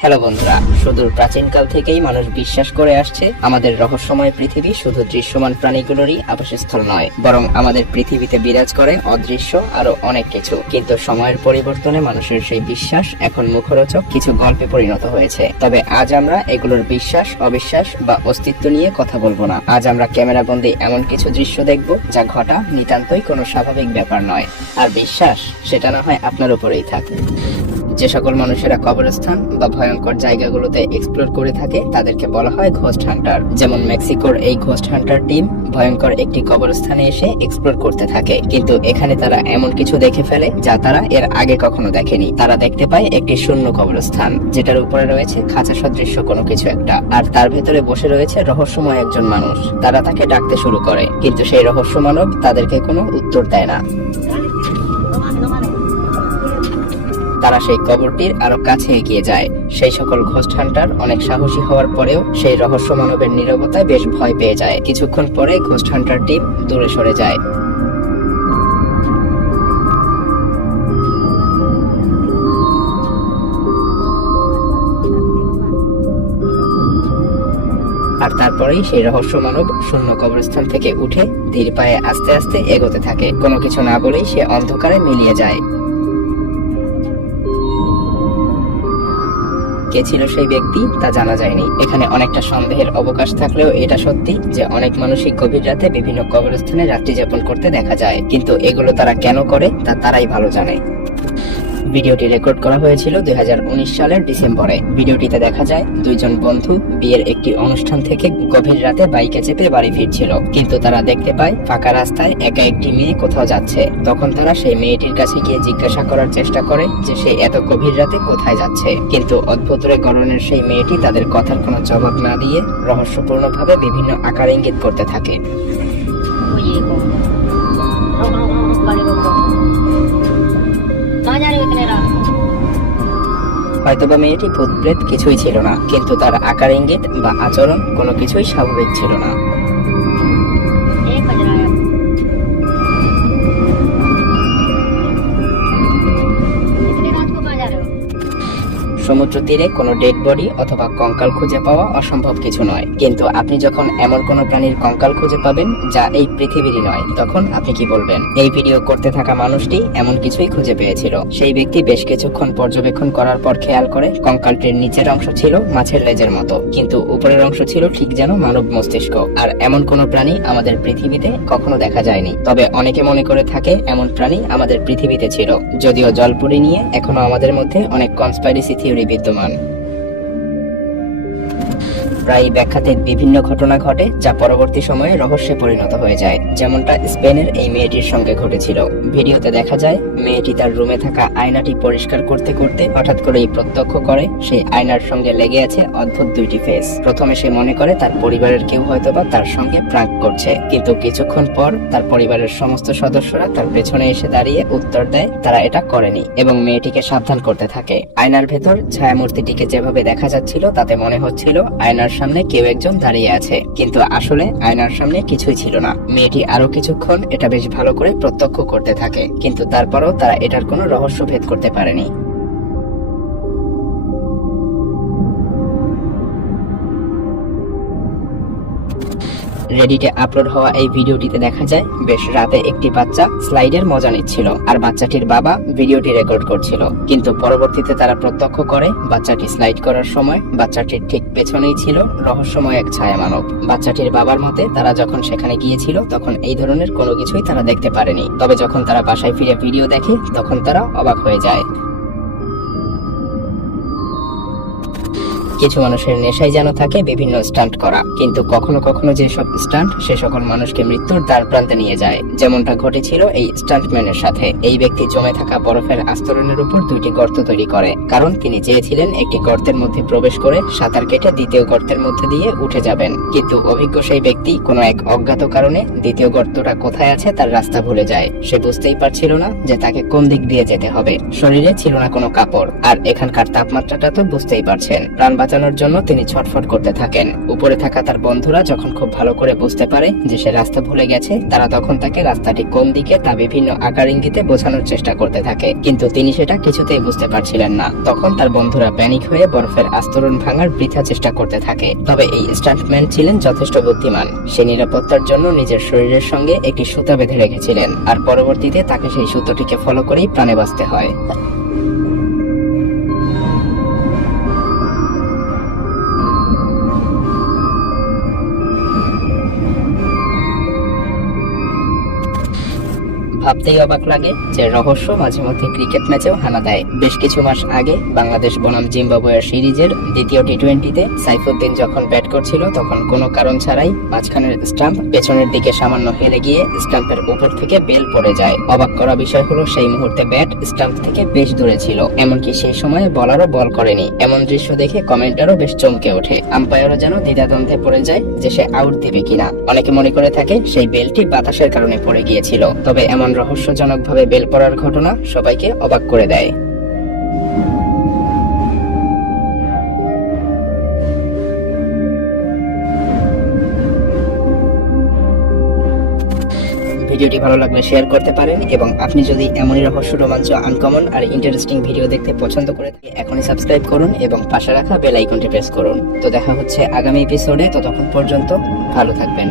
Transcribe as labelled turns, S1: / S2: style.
S1: Hello বন্ধুরা, সুদূর প্রাচীনকাল থেকেই মানুষ বিশ্বাস করে আসছে, আমাদের রহস্যময় পৃথিবী শুধু দৃশ্যমান প্রাণীগুলোরই আবাসস্থল নয়, বরং আমাদের পৃথিবীতে বিরাজ করে অদৃশ্য আরও অনেক কিছু। কিন্তু সময়ের পরিবর্তনে মানুষের সেই বিশ্বাস এখন মুখরোচক কিছু গল্পে পরিণত হয়েছে। তবে আজ আমরা এগুলোর বিশ্বাস, অবিশ্বাস বা অস্তিত্ব নিয়ে কথা বলব না। আজ আমরা ক্যামেরাবন্দি এমন কিছু দৃশ্য দেখব যা ঘটা নিতান্তই কোনো স্বাভাবিক ব্যাপার নয়। আর বিশ্বাস, সেটা না হয় আপনার উপরেই থাক। যে সকল মানুষেরা কবরস্থান বা ভয়ঙ্কর জায়গাগুলোতে এক্সপ্লোর করে থাকে, তাদেরকে বলা হয় ঘোস্ট হান্টার যেমন মেক্সিকোর এই ঘোস্ট হান্টার টিম ভয়ঙ্কর একটি কবরস্থানে এসে এক্সপ্লোর করতে থাকে। কিন্তু এখানে তারা এমন কিছু দেখে ফেলে যা তারা এর আগে কখনো দেখেনি। তারা দেখতে পায় একটি শূন্য কবরস্থান, যেটার উপরে রয়েছে খাঁচা সদৃশ্য কোনো কিছু একটা। আর তার ভেতরে বসে রয়েছে রহস্যময় একজন মানুষ। তারা তাকে ডাকতে শুরু করে, কিন্তু সেই রহস্য মানব তাদেরকে কোনো উত্তর দেয় না। তারা সেই কবরটির আরও কাছে এগিয়ে যায়। সেই সকল ঘোস্ট হান্টার অনেক সাহসী হওয়ার পরেও সেই রহস্য মানবের নীরবতায় বেশ ভয় পেয়ে যায়। কিছুক্ষণ পরে ঘোস্ট হান্টার টিম দূরে সরে যায়। আর তারপরেই সেই রহস্য মানব শূন্য কবরস্থান থেকে উঠে ধীর পায়ে আস্তে আস্তে এগোতে থাকে। কোনো কিছু না বলেই সে অন্ধকারে মিলিয়ে যায়। কে ছিল সেই ব্যক্তি তা জানা যায়নি। এখানে অনেকটা সন্দেহের অবকাশ থাকলেও এটা সত্যি যে অনেক মানুষই গভীর রাতে বিভিন্ন কবরস্থানে রাত্রি যাপন করতে দেখা যায়। কিন্তু এগুলো তারা কেন করে তা তারাই ভালো জানে। ভিডিওটি রেকর্ড করা হয়েছিল দুই হাজার উনিশ সালের ডিসেম্বরে। ভিডিওটিতে দেখা যায়, দুইজন বন্ধু বিয়ের একটি অনুষ্ঠান থেকে গভীর রাতে বাইকে চেপে বাড়ি ফিরছিল। কিন্তু তারা দেখতে পায়, ফাঁকা রাস্তায় একা একটি মেয়ে কোথাও যাচ্ছে। তখন তারা সেই মেয়েটির কাছে গিয়ে জিজ্ঞাসা করার চেষ্টা করে যে সে এত গভীর রাতে কোথায় যাচ্ছে। কিন্তু অদ্ভুত রে গড়নের সেই মেয়েটি তাদের কথার কোনো জবাব না দিয়ে রহস্যপূর্ণভাবে বিভিন্ন আকার ইঙ্গিত করতে থাকে। হয়তোবা মেয়েটি ভূতপ্রেত কিছুই ছিল না, কিন্তু তার আকার ইঙ্গিত বা আচরণ কোনো কিছুই স্বাভাবিক ছিল না। সমুদ্র তীরে কোনো ডেড বডি অথবা কঙ্কাল খুঁজে পাওয়া অসম্ভব কিছু নয়। কিন্তু আপনি যখন এমন কোনো প্রাণীর কঙ্কাল খুঁজে পাবেন, যা এই পৃথিবীরই নয়, তখন আপনি কি বলবেন? এই ভিডিও করতে থাকা মানুষটি এমন কিছুই খুঁজে পেয়েছিল। সেই ব্যক্তি বেশ কিছুক্ষণ পর্যবেক্ষণ করার পর খেয়াল করে কঙ্কালটির নিচের অংশ ছিল মাছের লেজের মতো, কিন্তু উপরের অংশ ছিল ঠিক যেন মানব মস্তিষ্ক। আর এমন কোনো প্রাণী আমাদের পৃথিবীতে কখনো দেখা যায়নি। তবে অনেকে মনে করে থাকে এমন প্রাণী আমাদের পৃথিবীতে ছিল, যদিও জলপুরি নিয়ে এখনও আমাদের মধ্যে অনেক কনস্পাইরেসি থিওরি বিদ্যমান। প্রায় ব্যাখ্যাতে বিভিন্ন ঘটনা ঘটে যা পরবর্তী সময়ে রহস্যে পরিণত হয়ে যায়। যেমনটা স্পেনের এই মেয়েটির সঙ্গে ঘটেছিল। ভিডিওতে দেখা যায়, মেয়েটি তার রুমে থাকা আয়নাটি পরিষ্কার করতে করতে হঠাৎ করেই প্রত্যক্ষ করে, সেই আয়নার সঙ্গে লেগে আছে অদ্ভুত দুইটি ফেস প্রথমে সে মনে করে তার পরিবারের কেউ হয়তোবা তার সঙ্গে প্রাঙ্ক করছে। কিন্তু কিছুক্ষণ পর তার পরিবারের সমস্ত সদস্যরা তার পেছনে এসে দাঁড়িয়ে উত্তর দেয়, তারা এটা করেনি। এবং মেয়েটিকে সাবধান করতে থাকে। আয়নার ভেতর ছায়ামূর্তিটিকে যেভাবে দেখা যাচ্ছিল, তাতে মনে হচ্ছিল আয়নার সামনে কেউ একজন দাঁড়িয়ে আছে। কিন্তু আসলে আয়নার সামনে কিছুই ছিল না। মেয়েটি আরও কিছুক্ষণ এটা বেশ ভালো করে প্রত্যক্ষ করতে থাকে, কিন্তু তারপরও তারা এটার কোনো রহস্য ভেদ করতে পারেনি। রেডিটে আপলোড হওয়া এই ভিডিওটিতে দেখা যায়, বেশ রাতে একটি বাচ্চা স্লাইডের মজা নিচ্ছিল আর বাচ্চাটির বাবা ভিডিওটি রেকর্ড করছিল। কিন্তু পরবর্তীতে তারা প্রত্যক্ষ করে, বাচ্চাটি স্লাইড করার সময় বাচ্চাটির ঠিক পেছনেই ছিল রহস্যময় এক ছায়া মানব বাচ্চাটির বাবার মতে, তারা যখন সেখানে গিয়েছিল, তখন এই ধরনের কোনো কিছুই তারা দেখতে পারেনি। তবে যখন তারা বাসায় ফিরে ভিডিও দেখে, তখন তারা অবাক হয়ে যায়। কিছু মানুষের নেশায় যেন থাকে, বিভিন্ন স্টান্ট করা। কিন্তু কখনো কখনো যে সব স্টান্ট সে সকল মানুষকে মৃত্যুর দ্বার প্রান্তে নিয়ে যায়। যেমনটা ঘটেছিল এই স্টান্টম্যানের সাথে। এই ব্যক্তি জমে থাকা বরফের আস্তরণের উপর দুইটি গর্ত তৈরি করে। কারণ তিনি চেয়েছিলেন একটি গর্তের মধ্যে প্রবেশ করে সাঁতার কেটে দ্বিতীয় গর্তের মধ্যে দিয়ে উঠে যাবেন। কিন্তু অভিজ্ঞ সেই ব্যক্তি কোনো এক অজ্ঞাত কারণে দ্বিতীয় গর্তটা কোথায় আছে তার রাস্তা ভুলে যায়। সে বুঝতেই পারছিল না যে তাকে কোন দিক দিয়ে যেতে হবে। শরীরে ছিল না কোনো কাপড়। আর এখানকার তাপমাত্রাটা তো বুঝতেই পারছেন। প্রাণ বাঁচানোর জন্য তিনি ছটফট করতে থাকেন। উপরে থাকা তার বন্ধুরা যখন খুব ভালো করে বুঝতে পারে যে সে রাস্তা ভুলে গেছে, তারা তখন তাকে রাস্তাটি কোন দিকে তা বিভিন্ন আকার ইঙ্গিতে বোঝানোর চেষ্টা করতে থাকে। কিন্তু তিনি সেটা কিছুতেই বুঝতে পারছিলেন না। তখন তার বন্ধুরা প্যানিক হয়ে বরফের আস্তরণ ভাঙার বৃথা চেষ্টা করতে থাকে। তবে এই স্টান্টম্যান ছিলেন যথেষ্ট বুদ্ধিমান। সে নিরাপত্তার জন্য নিজের শরীরের সঙ্গে একটি সুতা বেঁধে রেখেছিলেন। আর পরবর্তীতে তাকে সেই সুতোটিকে ফলো করেই প্রাণে বাঁচতে হয়। ভাবতেই অবাক লাগে যে রহস্য মাঝে মধ্যে ক্রিকেট ম্যাচেও হানা দেয়। বেশ কিছু মাস আগে বাংলাদেশ বনাম জিম্বাবুয়ের সিরিজের দ্বিতীয় টি টোয়েন্টিতে সাইফুদ্দিন যখন ব্যাট করছিল, তখন কোনো কারণ ছাড়াই মাঝখানের স্টাম্প পেছনের দিকে সামান্য হেলে গিয়ে স্টাম্পের উপর থেকে বেল পড়ে যায়। অবাক করা বিষয় হলো, সেই মুহূর্তে ব্যাট স্টাম্প থেকে বেশ দূরে ছিল, এমনকি সেই সময় বলারও বল করেনি। এমন দৃশ্য দেখে কমেন্টারও বেশ চমকে ওঠে। আম্পায়ারও যেন দ্বিধাদ্বন্দ্বে পড়ে যায় যে সে আউট দিবে কিনা। অনেকে মনে করে থাকে, সেই বেলটি বাতাসের কারণে পড়ে গিয়েছিল। তবে এমন রহস্যজনকভাবে বেল পড়ার ঘটনা সবাইকে অবাক করে দেয়। ভিডিওটি ভালো লাগলে শেয়ার করতে পারেন এবং আপনি যদি এমনই রহস্য, রোমাঞ্চ, আনকমন আর ইন্টারেস্টিং ভিডিও দেখতে পছন্দ করে থাকে, এখনই সাবস্ক্রাইব করুন এবং পাশে রাখা বেল আইকনটি প্রেস করুন। তো দেখা হচ্ছে আগামী এপিসোডে ততক্ষণ পর্যন্ত ভালো থাকবেন।